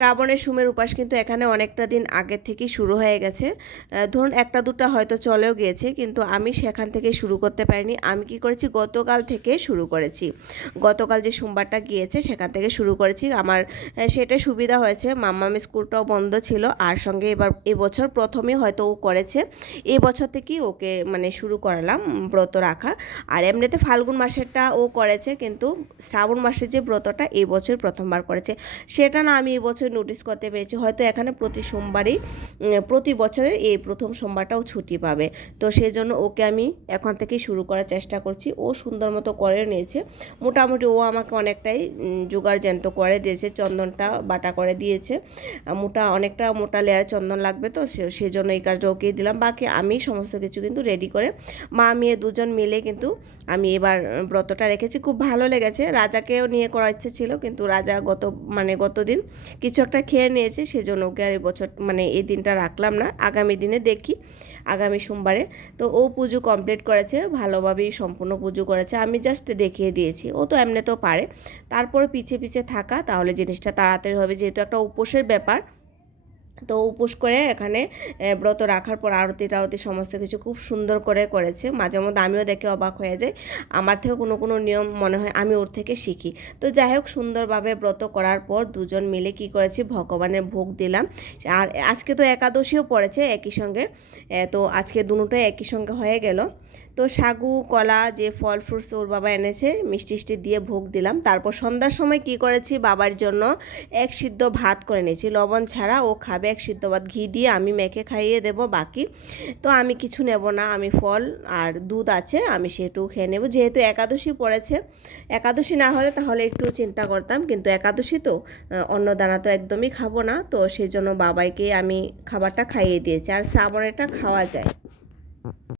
শ্রাবণের সুমের উপাস কিন্তু এখানে অনেকটা দিন আগে থেকেই শুরু হয়ে গেছে। ধরুন একটা দুটা হয়তো চলেও গিয়েছে, কিন্তু আমি সেখান থেকে শুরু করতে পারিনি। আমি কি করেছি, গতকাল থেকে শুরু করেছি। গতকাল যে সোমবারটা গিয়েছে সেখান থেকে শুরু করেছি। আমার সেটা সুবিধা হয়েছে, মাম্মাম স্কুলটাও বন্ধ ছিল, আর সঙ্গে এবার এবছর প্রথমেই হয়তো ও করেছে। এই বছর থেকেই ওকে মানে শুরু করালাম ব্রত রাখা। আর এমনিতে ফাল্গুন মাসেরটা ও করেছে, কিন্তু শ্রাবণ মাসের যে ব্রতটা এই বছর প্রথমবার করেছে। সেটা না আমি এবছর নোটিস করতে পেরেছি, হয়তো এখানে প্রতি সোমবারই প্রতি বছরের এই প্রথম সোমবারটাও ছুটি পাবে। তো সেই জন্য ওকে আমি এখন থেকেই শুরু করার চেষ্টা করছি। ও সুন্দর মতো করে নিয়েছে, মোটামুটি ও আমাকে অনেকটাই জোগাড় জ্যান্ত করে দিয়েছে, চন্দনটা বাটা করে দিয়েছে। অনেকটা মোটা লেয়ার চন্দন লাগবে, তো সেই জন্য এই কাজটা ওকেই দিলাম। বাকি আমি সমস্ত কিছু কিন্তু রেডি করে মা মেয়ে দুজন মিলে কিন্তু আমি এবার ব্রতটা রেখেছি। খুব ভালো লেগেছে। রাজাকেও নিয়ে করার ইচ্ছে ছিল, কিন্তু রাজা গতদিন কিছু একটা খেয়ে নিয়েছে, সেজন্য ওকে আর এবছর মানে এই দিনটা রাখলাম না। আগামী দিনে দেখি, আগামী সোমবারে। তো ও পুজো কমপ্লিট করেছে, ভালোভাবেই সম্পূর্ণ পুজো করেছে। আমি জাস্ট দেখিয়ে দিয়েছি, ও তো এমনিতেও পারে। তারপরে পিছে পিছে থাকা, তাহলে জিনিসটা তাড়াতাড়ি হবে, যেহেতু একটা উপোসের ব্যাপার। তো উপোস করে এখানে ব্রত রাখার পর আরতি টারতি সমস্ত কিছু খুব সুন্দর করে করেছে। মাঝে মধ্যে আমিও দেখে অবাক হয়ে যাই, আমার থেকে কোনো নিয়ম মনে হয় আমি ওর থেকে শিখি। তো যাই হোক, সুন্দরভাবে ব্রত করার পর দুজন মিলে কি করেছি, ভগবানের ভোগ দিলাম। আর আজকে তো একাদশীও পড়েছে একই সঙ্গে, তো আজকে দুটোই একই সঙ্গে হয়ে গেল। তো সাগু কলা যে ফল ফ্রুটস ওর বাবা এনেছে, মিষ্টি দিয়ে ভোগ দিলাম। তারপর সন্ধ্যার সময় কি করেছি, বাবার জন্য এক সিদ্ধ ভাত করে নিয়েছি, লবণ ছাড়া। ও খাবে এক সিদ্ধ ভাত, ঘি দিয়ে আমি মেখে খাইয়ে দেব বাকি। তো আমি কিছু নেব না, আমি ফল আর দুধ আছে আমি সেটুকু খেয়ে নেব, যেহেতু একাদশী পড়েছে। একাদশী না হলে তাহলে একটু চিন্তা করতাম, কিন্তু একাদশী তো অন্নদানা তো একদমই খাবো না। তো সেই জন্য বাবাইকে আমি খাবারটা খাইয়ে দিয়েছি, আর শ্রাবণেরটা খাওয়া যায়।